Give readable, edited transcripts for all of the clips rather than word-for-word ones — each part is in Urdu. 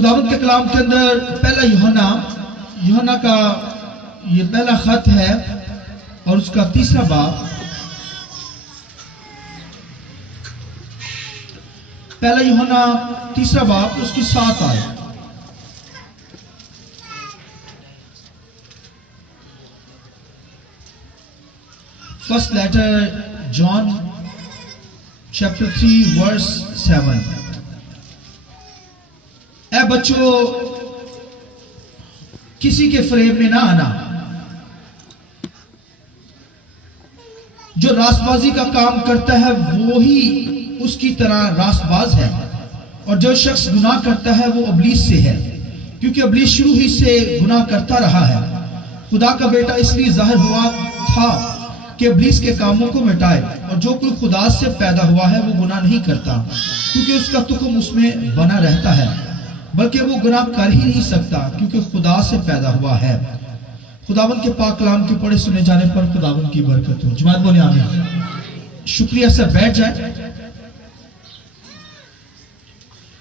خداوند کے کلام کے اندر پہلا یوحنا کا یہ پہلا خط ہے اور اس کا تیسرا باب، پہلا یوحنا تیسرا باب اس کی 7 آیت۔ First letter John chapter 3 verse 7۔ اے بچوں کسی کے فریب میں نہ آنا، جو راست بازی کا کام کرتا ہے وہی اس کی طرح راست باز ہے، اور جو شخص گناہ کرتا ہے وہ ابلیس سے ہے، کیونکہ ابلیس شروع ہی سے گناہ کرتا رہا ہے۔ خدا کا بیٹا اس لیے ظاہر ہوا تھا کہ ابلیس کے کاموں کو مٹائے، اور جو کوئی خدا سے پیدا ہوا ہے وہ گناہ نہیں کرتا، کیونکہ اس کا تخم اس میں بنا رہتا ہے، بلکہ وہ گناہ کر ہی نہیں سکتا کیونکہ خدا سے پیدا ہوا ہے۔ خداوند کے پاک کلام کے پڑھے سنے جانے پر خداوند کی برکت ہو۔ جماعت بولے آمین۔ شکریہ سے بیٹھ جائے۔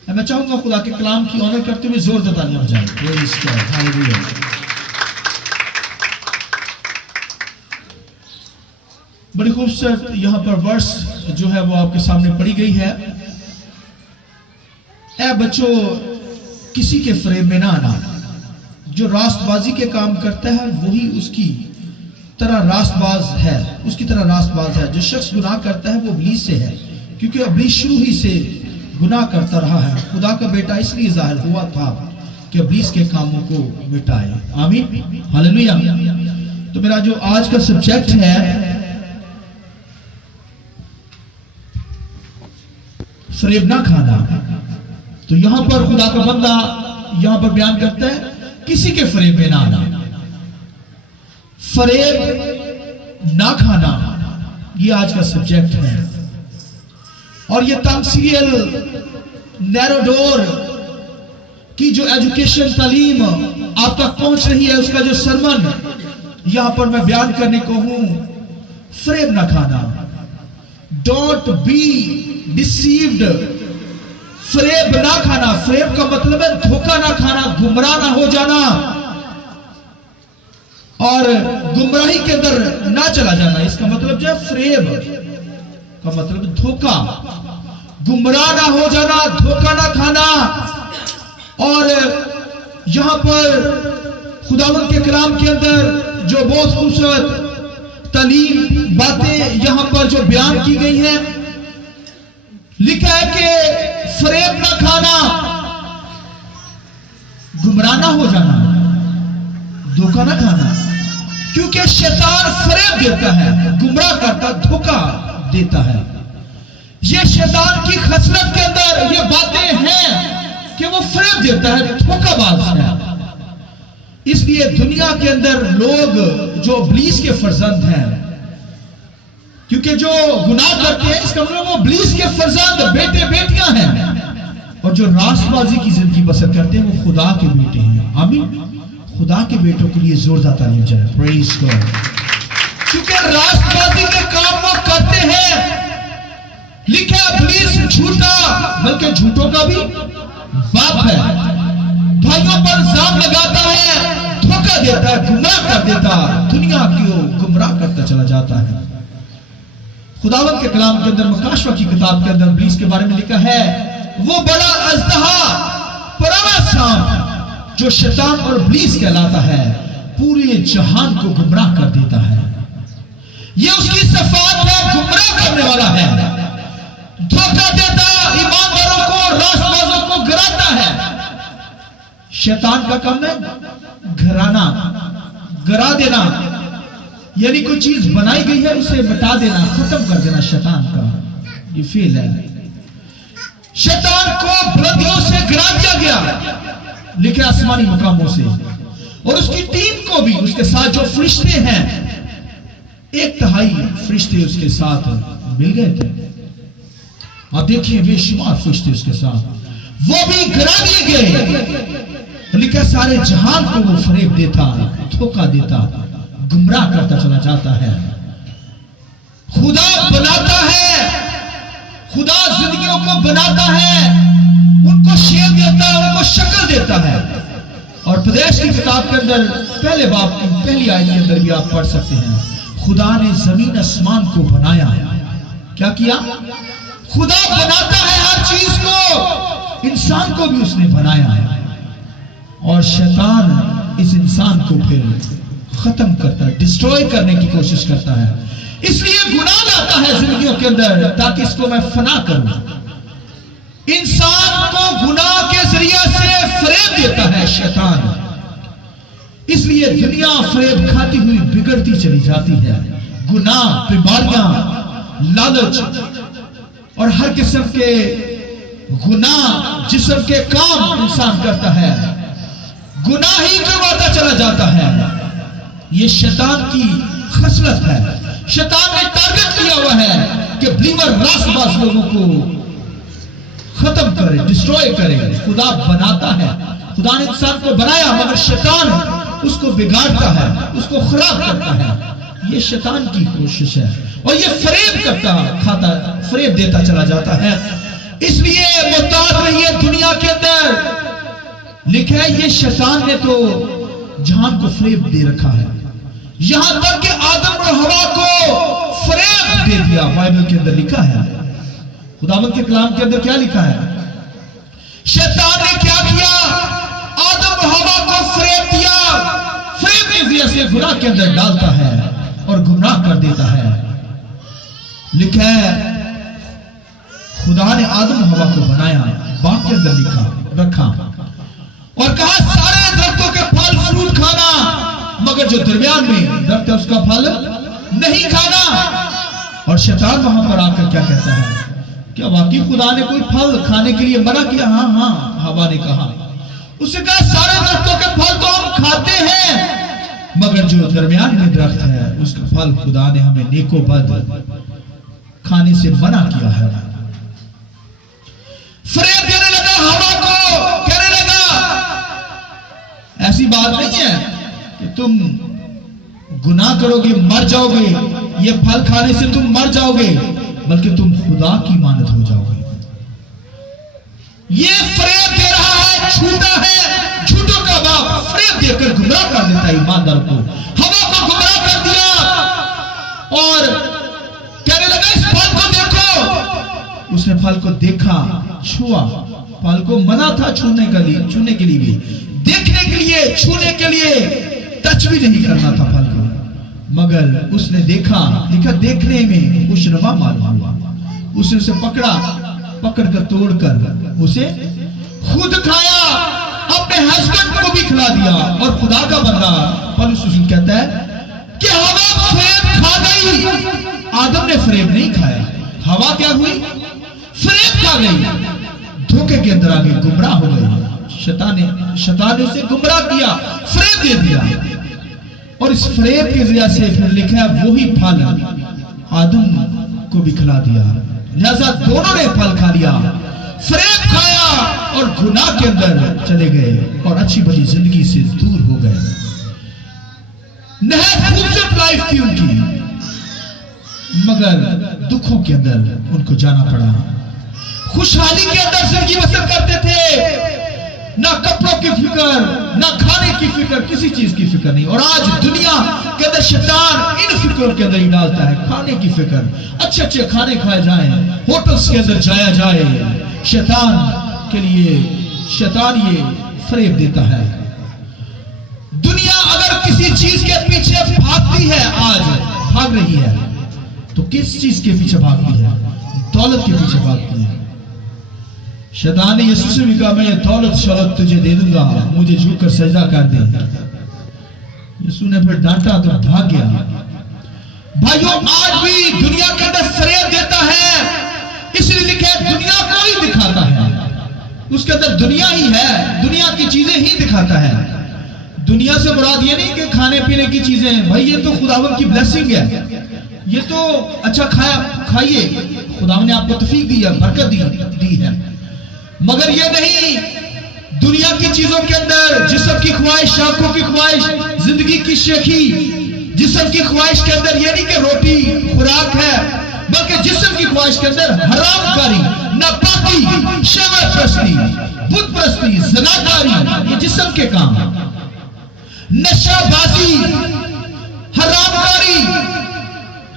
میں چاہوں گا خدا کے کلام کی آنر کرتے ہوئے زور سے تالیاں بجائیں۔ ہاللیلویا۔ بڑی خوبصورت یہاں پر ورس جو ہے وہ آپ کے سامنے پڑھی گئی ہے۔ اے بچوں کسی کے فریب میں نہ آنا، جو راست بازی کے کام کرتا ہے وہی اس کی طرح راست باز ہے، اس کی طرح راست باز ہے۔ جو شخص گناہ کرتا ہے وہ ابلیس سے ہے، کیونکہ ابلیس شروع ہی سے گناہ کرتا رہا ہے۔ خدا کا بیٹا اس لیے ظاہر ہوا تھا کہ ابلیس کے کاموں کو مٹائے۔ آمین، ہاللیلویا۔ تو میرا جو آج کا سبجیکٹ ہے فریب نہ کھانا، تو یہاں پر خدا کا بندہ یہاں پر بیان کرتا ہے کسی کے فریب میں نہ آنا، فریب نہ کھانا، یہ آج کا سبجیکٹ ہے۔ اور یہ تمثیل نیرو ڈور کی جو ایجوکیشن تعلیم آپ تک پہنچ رہی ہے، اس کا جو سرمن یہاں پر میں بیان کرنے کو ہوں، فریب نہ کھانا، ڈونٹ بی ڈیسیوڈ، فریب نہ کھانا۔ فریب کا مطلب ہے دھوکہ نہ کھانا، گمراہ نہ ہو جانا، اور گمراہی کے اندر نہ چلا جانا۔ اس کا مطلب جو ہے فریب کا مطلب دھوکہ، گمراہ نہ ہو جانا، دھوکہ نہ کھانا۔ اور یہاں پر خداوند کے کلام کے اندر جو بہت خوبصورت تعلیم باتیں یہاں پر جو بیان کی گئی ہیں، لکھا ہے کہ فریب نہ کھانا، گمراہ نہ ہو جانا، دھوکہ نہ کھانا، کیونکہ شیطان فریب دیتا ہے، گمراہ کرتا، دھوکہ دیتا ہے۔ یہ شیطان کی خصلت کے اندر یہ باتیں ہیں کہ وہ فریب دیتا ہے، دھوکہ باز ہے۔ اس لیے دنیا کے اندر لوگ جو ابلیس کے فرزند ہیں، کیونکہ جو گناہ کرتے ہیں اس کا مطلب وہ ابلیس کے فرزند بیٹے بیٹیاں ہیں، اور جو راست بازی کی زندگی بسر کرتے ہیں وہ خدا کے بیٹے ہیں۔ آمین۔ خدا کے بیٹوں کے لیے زوردار تعلیم جائے، پریز گاڈ۔ کیونکہ راست بازی کے کام وہ کرتے ہیں، لکھا ابلیس جھوٹا بلکہ جھوٹوں کا بھی باپ ہے، بھائیوں پر الزام لگاتا ہے، دھوکہ دیتا ہے، گمراہ کر دیتا، دنیا کو گمراہ کرتا چلا جاتا ہے۔ خداوند کے کلام کے اندر مکاشوہ کی کتاب کے اندر ابلیس کے بارے میں لکھا ہے، وہ بڑا اژدہا، پرانا سانپ جو شیطان اور ابلیس کہلاتا ہے، پورے جہان کو گمراہ کر دیتا ہے۔ یہ اس کی صفات ہے، گمراہ کرنے والا ہے، دھوکہ دیتا، ایمانداروں کو، راست بازوں کو گراتا ہے۔ شیطان کا کام ہے گھرانا، گرا دینا، یعنی کوئی چیز بنائی گئی ہے اسے مٹا دینا، ختم کر دینا، شیطان کا یہ فعل ہے۔ شیطان کو بلندیوں سے گرا دیا گیا، لکھے آسمانی مقاموں سے، اور اس کی ٹیم کو بھی، اس کے ساتھ جو فرشتے ہیں، 1/3 فرشتے اس کے ساتھ مل گئے تھے۔ آپ دیکھیں بے شمار فرشتے اس کے ساتھ، وہ بھی گرا دیے گئے۔ لکھا سارے جہان کو وہ فریب دیتا، دھوکہ دیتا، گمراہ کرتا چلا جاتا ہے۔ خدا بناتا ہے، خدا زندگیوں کو بناتا ہے، ان کو شیپ دیتا ہے، ان کو شکل دیتا کرتا ہے. اور پیدائش کی کتاب کے اندر پہلے باب کی پہلی آیت کے اندر بھی آپ پڑھ سکتے ہیں, خدا نے زمین آسمان کو بنایا. کیا کیا؟ خدا بناتا ہے ہر چیز کو, انسان کو بھی اس نے بنایا ہے. اور شیطان اس انسان کو پھر ختم کرتا ہے, ڈسٹروائے کرنے کی کوشش کرتا ہے. اس لیے گناہ لاتا ہے زندگیوں کے اندر تاکہ اس کو میں فنا کروں. انسان کو گناہ کے ذریعے سے فریب دیتا ہے شیطان. اس لیے دنیا فریب کھاتی ہوئی بگڑتی چلی جاتی ہے. گناہ, بیماریاں, لالچ اور ہر قسم کے گناہ جسم کے کام انسان کرتا ہے, گناہ ہی کرواتا چلا جاتا ہے. یہ شیطان کی خصلت ہے. شیطان نے ٹارگٹ کیا ہوا ہے کہ بلیور راست باز لوگوں کو ختم کرے, ڈسٹروائے کرے. خدا بناتا ہے, خدا نے انسان کو بنایا مگر شیطان اس کو بگاڑتا ہے, اس کو خراب کرتا ہے. یہ شیطان کی کوشش ہے اور یہ فریب کرتا کھاتا, فریب دیتا چلا جاتا ہے. اس لیے محتاط رہیے دنیا کے اندر. لکھا ہے یہ شیطان نے تو جہان کو فریب دے رکھا ہے, یہاں تک کہ آدم اور ہوا کو فریب دے دیا. بائبل کے اندر لکھا ہے, خداوند کے کلام کے اندر کیا لکھا ہے؟ شیطان نے کیا کیا؟ آدم اور ہوا کو فریب دیا. فریب کی وجہ سے گناہ کے اندر ڈالتا ہے اور گمراہ کر دیتا ہے. لکھا ہے خدا نے آدم اور ہوا کو بنایا, باغ کے اندر رکھا اور کہا سارے درختوں کے پھل فروٹ کھانا مگر جو درمیان میں درخت ہے اس کا پھل نہیں کھانا. اور شیطان وہاں پر آ کر کیا کہتا ہے؟ کیا واقعی خدا نے کوئی پھل کھانے کے لیے منع کیا؟ ہاں, ہوا نے کہا. اس نے کہا سارے درختوں کے پھل تو ہم کھاتے ہیں مگر جو درمیان میں درخت ہے اس کا پھل خدا نے ہمیں نیک و بد کھانے سے منع کیا ہے. فریب دینے لگا ہوا کو, کہنے لگا ایسی بات نہیں ہے کہ تم گناہ کرو گے مر جاؤ گے, یہ پھل کھانے سے تم مر جاؤ گے بلکہ تم خدا کی مانند ہو جاؤ گے. یہ فریب دے رہا ہے, جھوٹا ہے, جھوٹوں کا باپ فریب دے کر گمراہ کر دیتا ہے ایماندار کو. ہوا کو گمراہ کر دیا اور کہنے لگا اس پھل کو دیکھو. اس نے پھل کو دیکھا, چھوا. پھل کو منع تھا چھونے کے لیے بھی, دیکھنے کے لیے, چھونے کے لیے, ٹچ بھی نہیں کرنا تھا پھل کو. مگر اس نے دیکھا دیکھنے میں خوشنما معلوم ہوا. اس نے اسے پکڑ کر توڑ کر اسے خود کھایا, اپنے ہسبینڈ کو بھی کھلا دیا. اور خدا کا بندہ پولس رسول کہتا ہے کہ ہوا فریب کھا گئی, آدم نے فریب نہیں کھایا. ہوا کیا ہوئی؟ فریب کھا گئی, دھوکے کے اندر آ گئی, گمراہ ہو گئی. شیطان نے اسے گمراہ کیا, فریب دے دیا. اور اس فریب کی وجہ سے پھر لکھا وہی پھل آدم کو بھی کھلا دیا. لہذا دونوں نے پھل کھا لیا, فریب کھایا اور گناہ کے اندر چلے گئے اور اچھی بڑی زندگی سے دور ہو گئے. نہایت خوبصورت لائف تھی ان کی مگر دکھوں کے اندر ان کو جانا پڑا. خوشحالی کے اندر زندگی بسر کرتے تھے, نہ کپڑوں کی فکر, نہ کھانے کی فکر, کسی چیز کی فکر نہیں. اور آج دنیا کے اندر شیطان ان فکروں کے اندر ہی ڈالتا ہے. کھانے کی فکر, اچھے کھانے کھائے جائیں, ہوٹلز کے اندر جایا جائے. شیطان کے لیے شیطان یہ فریب دیتا ہے. دنیا اگر کسی چیز کے پیچھے بھاگتی ہے, آج بھاگ رہی ہے, تو کس چیز کے پیچھے بھاگتی ہے؟ دولت کے پیچھے بھاگتی ہے. شیطان نے یسوع سے بھی کہا میں دولت شولت تجھے دے دوں گا, مجھے جھک کر سجدہ کر دے. یسوع نے پھر ڈانٹا تو بھاگ گیا. بھائیوں آج بھی دنیا کے اندر فریب دیتا ہے, اس لیے لکھا ہے دنیا کو ہی دکھاتا ہے. اس کے اندر دنیا ہی ہے, دنیا کی چیزیں ہی دکھاتا ہے. دنیا سے مراد یہ نہیں کہ کھانے پینے کی چیزیں, بھائی یہ تو خداوند کی بلیسنگ ہے, یہ تو اچھا کھائیے, خداوند نے آپ کو توفیق دی ہے, برکت دی ہے. مگر یہ نہیں دنیا کی چیزوں کے اندر جسم کی خواہش, آنکھوں کی خواہش, زندگی کی شیخی, جسم کی خواہش کے اندر یہ نہیں کہ روٹی خوراک ہے, بلکہ جسم کی خواہش کے اندر حرام کاری, ناپاکی, شہوت پرستی, بت پرستی پرستی، زناکاری، یہ جسم کے کام، نشہ بازی، حرام کاری.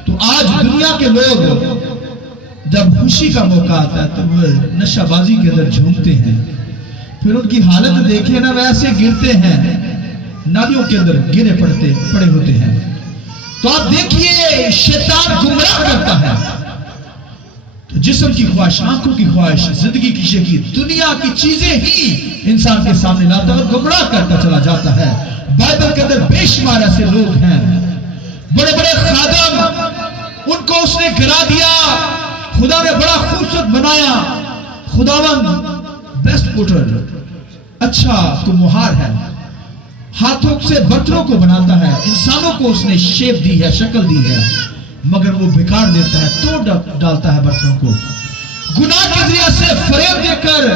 تو آج دنیا کے لوگ جب خوشی کا موقع آتا ہے تو وہ نشہ بازی کے اندر جھومتے ہیں. پھر ان کی حالت دیکھیں نا، ویسے گرتے ہیں، نالیوں کے اندر گرے پڑے ہوتے ہیں. تو آپ دیکھیے شیطان گمراہ کرتا ہے. تو جسم کی خواہش، آنکھوں کی خواہش، زندگی کی شکی، دنیا کی چیزیں ہی انسان کے سامنے لاتا ہے اور گمراہ کرتا چلا جاتا ہے. بائبل کے اندر بے شمار ایسے لوگ ہیں، بڑے بڑے خادم، ان کو اس نے گرا دیا. خدا نے بڑا خوبصورت بنایا. خداوند بیسٹ پوٹر، اچھا کمہار ہے، ہاتھوں سے برتنوں کو بناتا ہے، انسانوں کو اس نے شیپ دی ہے، شکل دی ہے، مگر وہ بیکار دیتا ہے، توڑ ڈالتا ہے برتنوں کو. گناہ کے ذریعے سے فریب دے کر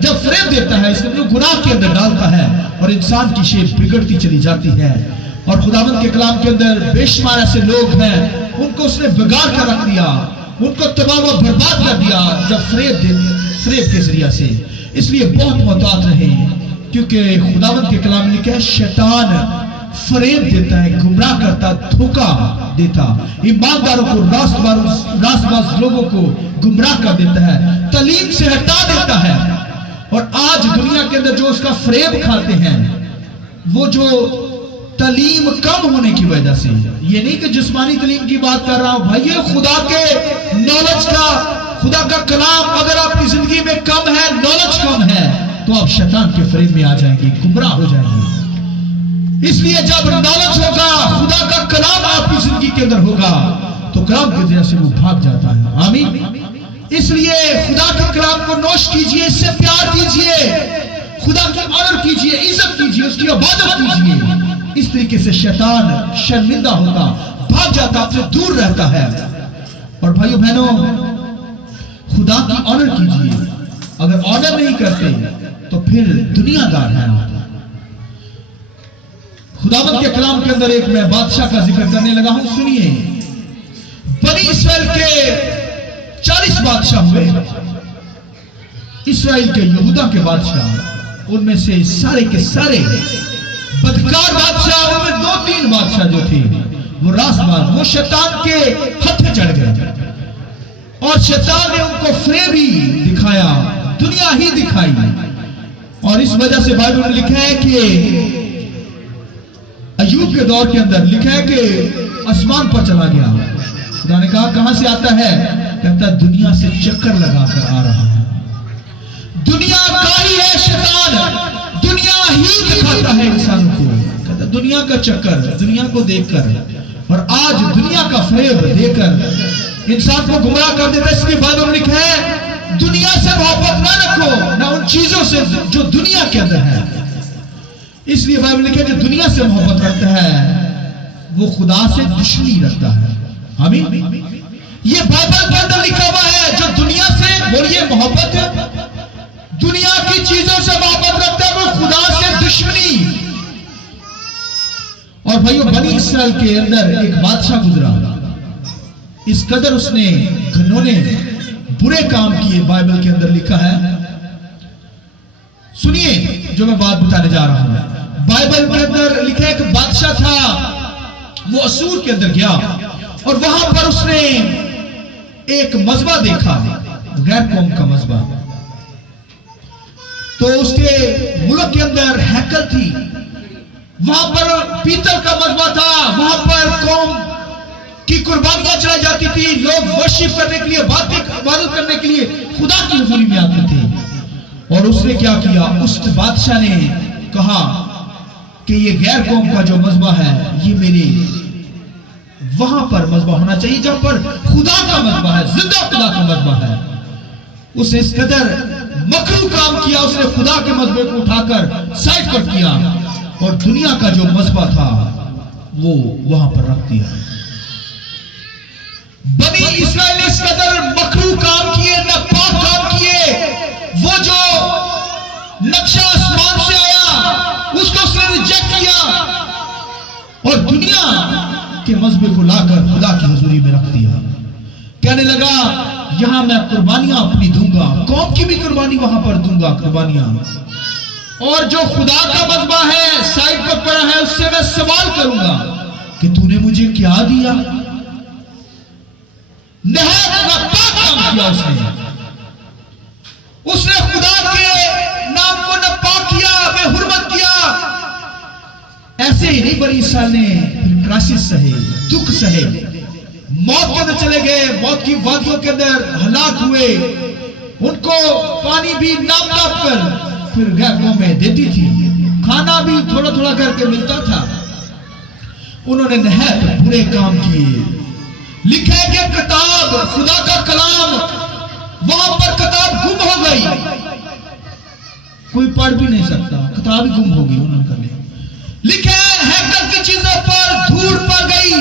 جب فریب دیتا ہے، اس کو گناہ کے اندر ڈالتا ہے اور انسان کی شیپ بگڑتی چلی جاتی ہے. اور خداوند کے کلام کے اندر بے شمار ایسے لوگ ہیں، ان کو اس نے بگاڑ کر رکھ دیا، ان کو تباہ و برباد کر دیا جب فریب کے ذریعے سے. اس لیے بہت محتاط رہیں، کیونکہ خداوند کے کلام میں لکھا ہے شیطان فریب دیتا ہے، گمراہ کرتا، دھوکہ دیتا، ایمانداروں کو، راست باز لوگوں کو گمراہ کر دیتا ہے، تعلیم سے ہٹا دیتا ہے. اور آج دنیا کے اندر جو اس کا فریب کھاتے ہیں، وہ جو تعلیم کم ہونے کی وجہ سے، یہ نہیں کہ جسمانی تعلیم کی بات کر رہا ہوں بھائی، خدا کے نالج کا، خدا کا کلام اگر آپ کی زندگی میں کم ہے، نالج کم ہے، تو آپ شیطان کے فریب میں آ جائیں گے، گمراہ ہو جائیں گے. اس لیے جب نالج ہوگا، خدا کا کلام آپ کی زندگی کے اندر ہوگا، تو کلام کے ذریعے سے وہ بھاگ جاتا ہے. آمین. اس لیے خدا کے کلام کو نوش کیجئے، اس سے پیار کیجئے، خدا کی آنر کیجئے، عزت کیجئے، اس کی عبادت کیجئے. اس طریقے سے شیطان شرمندہ ہوتا، بھاگ جاتا، آپ سے دور رہتا ہے. اور بھائیو بہنوں، خدا کی آنر کیجئے. اگر آنر نہیں کرتے تو پھر دنیا دار ہے. خداوند کے کلام کے اندر ایک میں بادشاہ کا ذکر کرنے لگا ہوں، سنیے. بنی اسرائیل کے 40 بادشاہ ہوئے. اسرائیل کے یہودا کے بادشاہ، ان میں سے سارے کے سارے بدکار بادشاہ، ان میں 2-3 بادشاہ جو تھے وہ راست باز، وہ شیطان کے ہتھ چڑھ گئے اور شیطان نے ان کو فریب ہی دکھایا، دنیا ہی دکھائی. اور اس وجہ سے بائبل میں لکھا ہے کہ ایوب کے دور کے اندر لکھا ہے کہ آسمان پر چلا گیا. خدا نے کہا کہاں سے آتا ہے؟ کہتا ہے دنیا سے چکر لگا کر آ رہا ہے. دنیا کا ہی ہے شیطان، دنیا ہی دکھاتا ہے انسانوں کو. کہتا ہے دنیا کا چکر، دنیا کو دیکھ کر، اور آج دنیا کا فریب دے کر انسان کو گمراہ کر دیتا ہے. اس لیے بائبل میں لکھا ہے دنیا سے محبت نہ رکھو، نہ ان چیزوں سے جو دنیا کے اندر ہے. اس لیے بائبل میں لکھا ہے جو دنیا سے محبت رکھتا ہے وہ خدا سے دشمنی رکھتا ہے. آمین. یہ بائبل کے اندر لکھا ہوا ہے. جو دنیا سے بولیے محبت، دنیا کی چیزوں سے محبت رکھتا ہے وہ خدا سے دشمنی. اور بھائیو بنی اسرائیل کے اندر ایک بادشاہ گزرا، اس قدر اس نے گھنونے برے کام کیے. بائبل کے اندر لکھا ہے، سنیے جو میں بات بتانے جا رہا ہوں. بائبل کے اندر لکھا ہے کہ بادشاہ تھا، وہ اسور کے اندر گیا اور وہاں پر اس نے ایک مذبح دیکھا، غیر قوم کا مذبح. تو اس کے ملک کے اندر ہیکل تھی، وہاں پر پیتل کا مذبح تھا، وہاں پر قوم کی قربانیاں چلائی جاتی تھی. لوگ ورشپ کرنے کے لیے، عبادت کرنے کے لیے خدا کی حضوری میں آتے تھے. اور اس نے کیا کیا؟ اس بادشاہ نے کہا کہ یہ غیر قوم کا جو مذبح ہے یہ میرے وہاں پر مذبح ہونا چاہیے جہاں پر خدا کا مذبح ہے، زندہ خدا کا مذبح ہے. اس نے اس قدر مکروہ کام کیا، اس نے خدا کے مذبح کو اٹھا کر سائڈ پر کیا اور دنیا کا جو مذبح تھا وہ وہاں پر رکھ دیا. بنی اسرائیل نے اس قدر مکروہ کام کیے، ناپاک کام کیے. وہ جو نقشہ آسمان سے آیا اس کو اس نے ریجیکٹ کیا اور دنیا کے مذبح کو لا کر خدا کی حضوری میں رکھ دیا. کہنے لگا یہاں میں قربانیاں اپنی دوں گا، قوم کی بھی قربانی وہاں پر دوں گا قربانیاں. اور جو خدا کا مذبح ہے سائڈ پر پڑا ہے اس سے میں سوال کروں گا کہ تو نے مجھے کیا دیا؟ نہایت ناپاک کام کیا اس نے خدا کے نام کو ناپاک کیا، بے حرمت کیا۔ ایسے ہی نہیں بنی اسرائیل نے پھر کرائسس سہے، دکھ سہے، موت کے اندر چلے گئے، موت کی وادیوں کے اندر ہلاک ہوئے، ان کو پانی بھی ناپ ناپ کر پھر گھروں میں دیتی تھی، کھانا بھی تھوڑا تھوڑا کر کے ملتا تھا۔ انہوں نے نہایت برے کام کیے۔ لکھا ہے کہ کتاب خدا کا کلام وہاں پر کتاب گم ہو گئی، کوئی پڑھ بھی نہیں سکتا، کتاب ہی گم ہو گئی انہوں نے۔ لکھا ہے ہیکل کی چیزوں پر دھول پڑ گئی،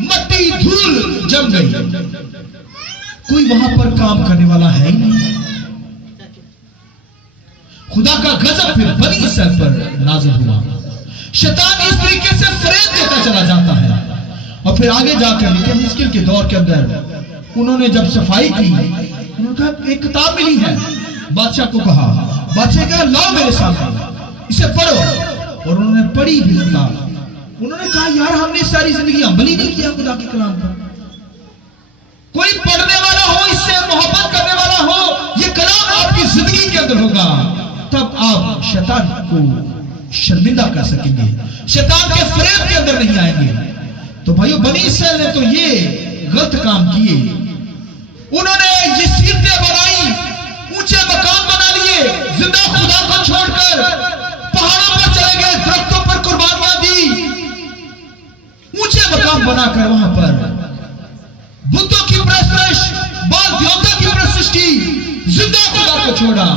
مٹی دھول جم گئی، کوئی وہاں پر کام کرنے والا ہے ہی نہیں۔ خدا کا غضب پھر بنی اسرائیل پر نازل ہوا۔ شیطان اس طریقے سے فریب دیتا چلا جاتا ہے، اور پھر آگے جا کر لکھا مشکل کے دور کے اندر انہوں نے جب صفائی کی، انہوں نے کہا ایک کتاب ملی ہے، بادشاہ کو کہا، بادشاہ کہا لاؤ میرے سامنے، اسے پڑھو، اور انہوں نے پڑھی بھی کتاب۔ انہوں نے کہا یار ہم نے ساری زندگی عمل ہی نہیں کیا خدا کے کلام پر۔ کوئی پڑھنے والا ہو، اس سے محبت کرنے والا ہو، یہ کلام آپ کی زندگی کے اندر ہوگا، تب آپ شیطان کو شرمندہ کر سکیں گے، شیطان کے فریب کے اندر نہیں آئیں گے۔ تو بھائیو بنی اسرائیل نے تو یہ غلط کام کیے، انہوں نے یہ سیرتیں بنائی، اونچے مقام بنا لیے، زندہ خدا کو چھوڑ کر پہاڑوں پر چلے گئے، درختوں پر قربانیاں دی، اونچے مقام بنا کر وہاں پر بتوں کی پرستش، بال دیوتا کی پرستش کی، زندہ خدا کو چھوڑا۔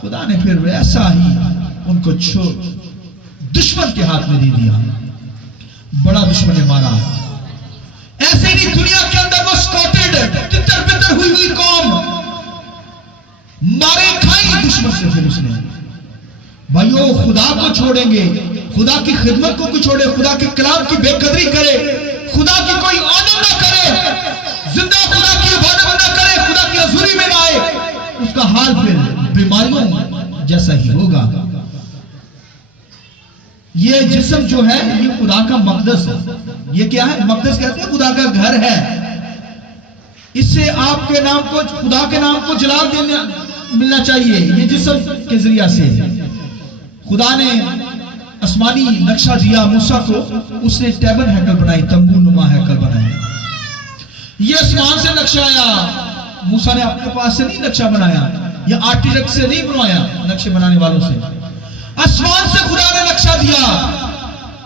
خدا نے پھر ایسا ہی ان کو دشمن کے ہاتھ میں دے دیا، بڑا دشمن نے مارا۔ ایسے ہی دنیا کے اندر وہ سکاٹڈ تتر بتر ہوئی قوم مارے کھائی دشمن سے۔ پھر اس نے بھائیو خدا کو چھوڑیں گے، خدا کی خدمت کو کوئی چھوڑے، خدا کے کلام کی بے قدری کرے، خدا کی کوئی آدم نہ کرے، زندہ خدا کی عبادت نہ کرے، خدا کی حضوری میں نہ آئے، اس کا حال پھر بیماریوں جیسا ہی ہوگا۔ یہ جسم جو ہے یہ خدا کا مقدس ہے۔ یہ کیا ہے؟ مقدس کہتے ہیں خدا کا گھر ہے۔ اس سے آپ کے نام کو، خدا کے نام کو جلال ملنا چاہیے۔ یہ جسم کے ذریعہ سے خدا نے آسمانی نقشہ دیا موسیٰ کو، اس نے ٹیبل ہیکل بنائی، تمبو نما ہیکل بنائی۔ یہ آسمان سے نقشہ آیا، موسیٰ نے اپنے پاس سے نہیں نقشہ بنایا، یہ آرٹیٹیکٹ سے نہیں بنوایا، نقشے بنانے والوں سے، آسمان سے خدا نے نقشہ دیا،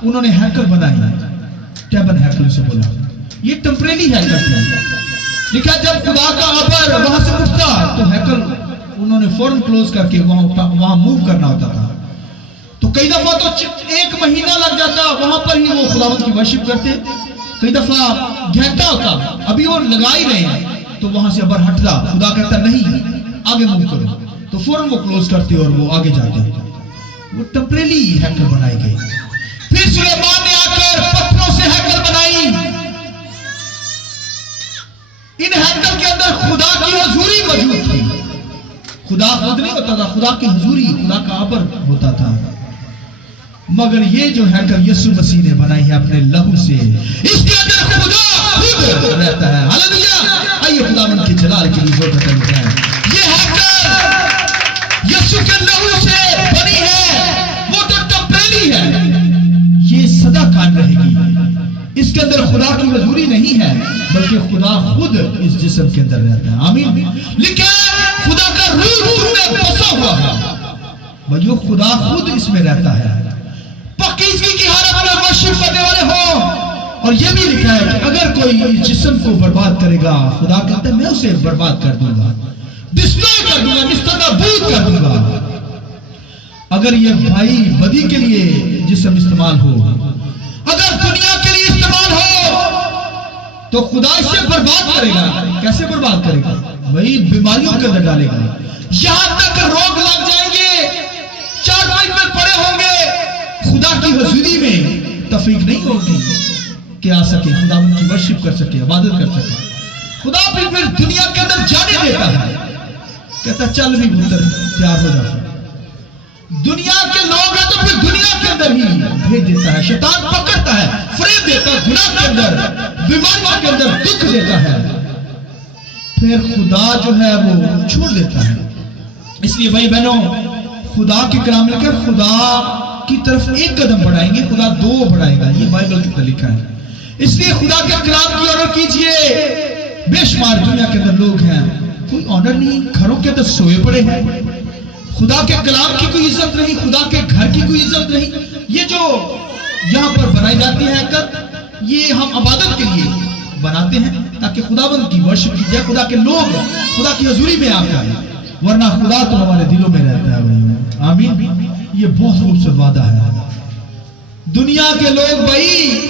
انہوں نے ہیکل بنائی، ٹیبل ہیکل سے بولا۔ یہ ٹمپریری ہیکل تھا۔ لکھا جب خدا کا ابر وہاں سے اٹھتا تو ہیکل انہوں نے فوراً کلوز کر کے وہاں موو کرنا ہوتا تھا۔ تو کئی دفعہ تو 1 مہینہ لگ جاتا، وہاں پر ہی وہ خداوند کی ورشپ کرتے، کئی دفعہ گھنٹہ ہوتا، ابھی وہ لگا ہی رہے ہیں تو وہاں سے ابر ہٹتا، خدا کہتا نہیں آگے موو کرو، تو فوراً وہ کلوز کرتے اور وہ آگے جاتے۔ وہ ٹمپریری ہیکل بنائی گئی۔ پھر سلیمان نے آ کر پتھروں سے ہیکل بنائی۔ ان ہیکل کے اندر خدا کی حضوری موجود تھی، خدا خود نہیں ہوتا تھا، خدا کی حضوری، خدا کا ابر ہوتا تھا۔ مگر یہ جو ہیکل یسوع مسیح نے بنائی ہے اپنے لہو سے، اس کے اندر خدا خود رہتا ہے۔ ہاللیلویا! آئیے خداوند کے جلال کے لیے زور سے تعریف کریں۔ یہ ہیکل یسوع کے لہو سے بنی ہے، وہ تو ٹمپریری ہے، یہ سدا قائم رہے گی۔ اس کے اندر خدا کی حضوری نہیں ہے، بلکہ خدا خود اس جسم کے اندر رہتا ہے۔ آمین۔ لیکن خدا کا روح تم میں بسا ہوا ہے، بھائیو خدا خود اس میں رہتا ہے۔ پاکیزگی کی حالت میں ورشپ کرنے والے ہو، اور یہ بھی لکھا ہے کہ اگر کوئی اس جسم کو برباد کرے گا، خدا کہتا ہے میں اسے برباد کر دوں گا، ڈسٹروائے کر دوں گا، نابود کر دوں گا۔ اگر یہ بھائی بدی کے لیے جسم استعمال ہو، اگر دنیا کے لیے استعمال ہو، تو خدا اسے برباد کرے گا۔ کیسے برباد کرے گا؟ وہی بیماریوں کے اندر ڈالے گا، یہاں تک روگ لگ جائیں گے، چارپائی پر پڑے ہوں گے، خدا کی حضوری میں تفریق نہیں ہوگی کہ آ سکے، خدا ان کی ورشپ کر سکے، عبادت کر سکے۔ خدا پھر دنیا کے اندر جانے دیتا ہے، کہتا چل بھی پتر تیار ہو جا، دنیا کے لوگ ہیں تو پھر دنیا کے اندر ہی بھیج دیتا ہے. شیطان پکڑتا ہے, فریب دیتا ہے, گناہ کے اندر, بیماریوں کے اندر دکھ دیتا ہے, پھر خدا جو ہے وہ چھوڑ دیتا ہے. اس لیے بھائی بہنوں, خدا کے کلام لکھا ہے خدا کی طرف ایک قدم بڑھائیں گے, خدا دو بڑھائے گا. یہ بائبل کے اندر لکھا ہے. اس لیے خدا کے کلام کی آنر کیجئے. بے شمار دنیا کے اندر لوگ ہیں, کوئی آنر نہیں, گھروں کے اندر سوئے پڑے ہیں, خدا کے کلام کی کوئی عزت نہیں, خدا کے گھر کی کوئی عزت نہیں. یہ جو یہاں پر بنائی جاتی ہے یہ ہم عبادت کے لیے بناتے ہیں تاکہ خداوند کی ورشپ کی جائے, خدا کے لوگ خدا کی حضوری میں آ جائیں, ورنہ خدا تو ہمارے دلوں میں رہتا ہے. آمین. یہ بہت خوبصورت وعدہ ہے. دنیا کے لوگ بھائی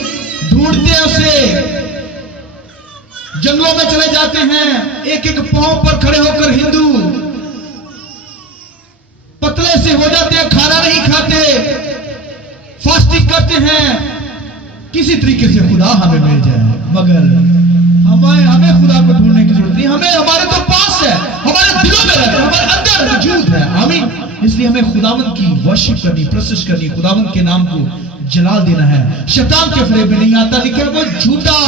ڈھونڈتے ہیں اسے, جنگلوں میں چلے جاتے ہیں, ایک ایک پاؤں پر کھڑے ہو کر ہندو پتلے سے ہو جاتے ہیں, کھانا نہیں کھاتے, فاسٹنگ کرتے ہیں, کسی طریقے سے خدا ہمیں مل جائے. مگر ہمیں خدا کو ڈھونڈنے کی ضرورت نہیں, ہمیں ہمارے تو پاس ہے, ہمارے دلوں میں رہتا ہے, ہمارے اندر موجود ہے. آمین. اس لیے ہمیں خداوند کی ورشپ کرنی, پرستش کرنی, خداوند کے نام کو جلال دینا ہے. شیطان کے فریب میں نہیں آتا. لکھا ہے وہ جھوٹا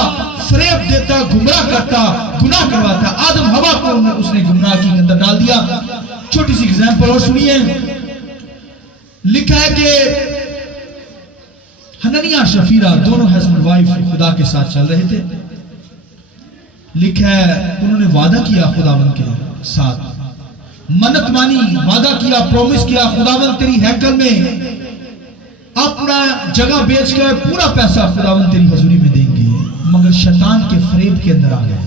فریب دیتا, گمراہ کرتا, گناہ کرواتا. آدم ہوا کو اس نے گمراہی کے اندر ڈال دیا. چھوٹی سی ایگزامپل اور سنیے. لکھا ہے کہ حنانیہ شفیرہ دونوں ہسبینڈ وائف خدا کے ساتھ چل رہے تھے. لکھا ہے انہوں نے وعدہ کیا خداوند کے ساتھ, منت مانی, وعدہ کیا, پرومس کیا, خداوند تیری ہیکل میں اپنا جگہ بیچ کر پورا پیسہ خداوند تیری حضوری میں دیں گے. مگر شیطان کے فریب کے اندر آ گئے,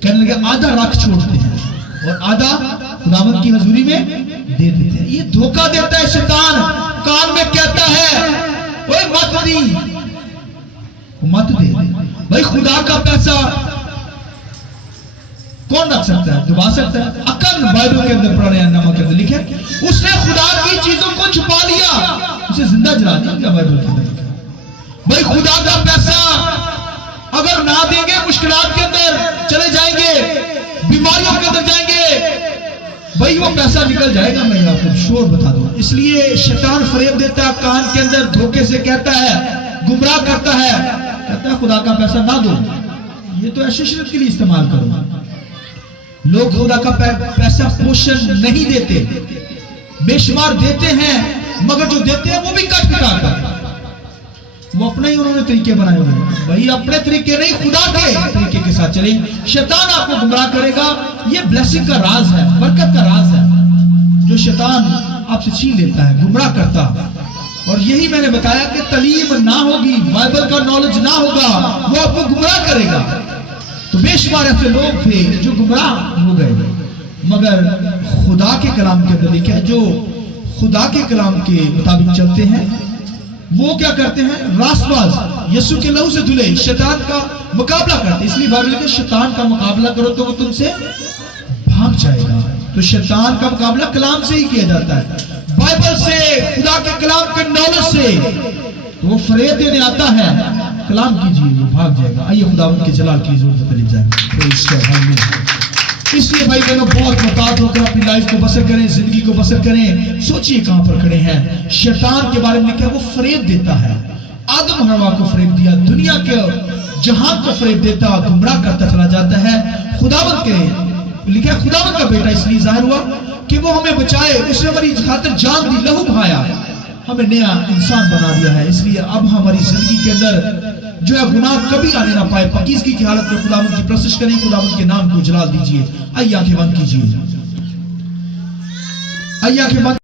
کہنے لگے آدھا رکھ چھوڑتے ہیں اور آدھا خداوند کی حضوری میں دے دیتے ہیں. یہ دھوکہ دیتا ہے شیطان, کان میں کہتا ہے اوے مت دی, مت دے. بھائی خدا کا پیسہ کون رکھ سکتا ہے, دبا سکتا ہے؟ عقل بائبل کے اندر پرانے نامہ کے اندر لکھا ہے اس نے خدا کی چیزوں کو چھپا لیا, اسے زندہ جلا دیا. کیا بائبل کے اندر بھائی خدا کا پیسہ اگر نہ دیں گے مشکلات کے اندر چلے جائیں گے, بیماریوں کے اندر جائیں گے, بھائی وہ پیسہ نکل جائے گا. میں آپ کو شور بتا دوں. اس لیے شیطان فریب دیتا ہے, کان کے اندر دھوکے سے کہتا ہے, گمراہ کرتا ہے, کہتا ہے خدا کا پیسہ نہ دو, یہ تو عشرت کے لیے استعمال کرو. لوگ خدا کا پیسہ پوشن نہیں دیتے, بے شمار دیتے ہیں, مگر جو دیتے ہیں وہ بھی کٹ کٹا کر, وہ اپنے ہی انہوں نے طریقے بنائے ہوئے ہیں. بھائی اپنے طریقے نہیں, خدا کے طریقے کے ساتھ چلیں. شیطان آپ کو گمراہ کرے گا. یہ بلیسنگ کا راز ہے, برکت کا راز ہے جو شیطان آپ سے چھین لیتا ہے, گمراہ کرتا. اور یہی میں نے بتایا کہ تعلیم نہ ہوگی, بائبل کا نالج نہ ہوگا, وہ آپ کو گمراہ کرے گا. تو بے شمار ایسے لوگ تھے جو گمراہ ہو گئے, مگر خدا کے کلام کے اندر لکھا ہے جو خدا کے کلام کے مطابق چلتے ہیں وہ کیا کرتے ہیں, راست باز یسوع کے لہو سے دھلے شیطان کا مقابلہ کرتے. اس لیے بائبل کہ شیطان کا مقابلہ کرو تو وہ تم سے بھاگ جائے گا. تو شیطان کا مقابلہ کلام سے ہی کیا جاتا ہے, بائبل سے, خدا کے کلام کے نالج سے. تو وہ فریب دینے آتا ہے, کلام کیجیے وہ بھاگ جائے گا. آئیے خداوند کے جلال کی ضرورت لے جائیں. اس لیے بھائی بہنوں بہت محتاط ہو کر اپنی لائف کو بسر کریں, زندگی کو بسر کریں. سوچئے کہاں پر کھڑے ہیں. شیطان کے بارے میں کیا, وہ فریب دیتا ہے. آدم حوا کو فریب دیا, دنیا کے جہان کو فریب دیتا, گمراہ کرتا چلا جاتا ہے. خداوند کے لکھا ہے خداوند کا بیٹا اس لیے ظاہر ہوا کہ وہ ہمیں بچائے, اس نے ہماری خاطر جان دی, لہو بہایا, ہمیں نیا انسان بنا دیا ہے. اس لیے اب ہماری زندگی کے اندر جو ہے گناہ کبھی آنے نہ پائے. پاکیزگی کی حالت میں خداوند کی پرستش کریں, خداوند کے نام کو جلال دیجیے. آئیے آنکھیں بند کیجیے, آئیے آنکھیں بند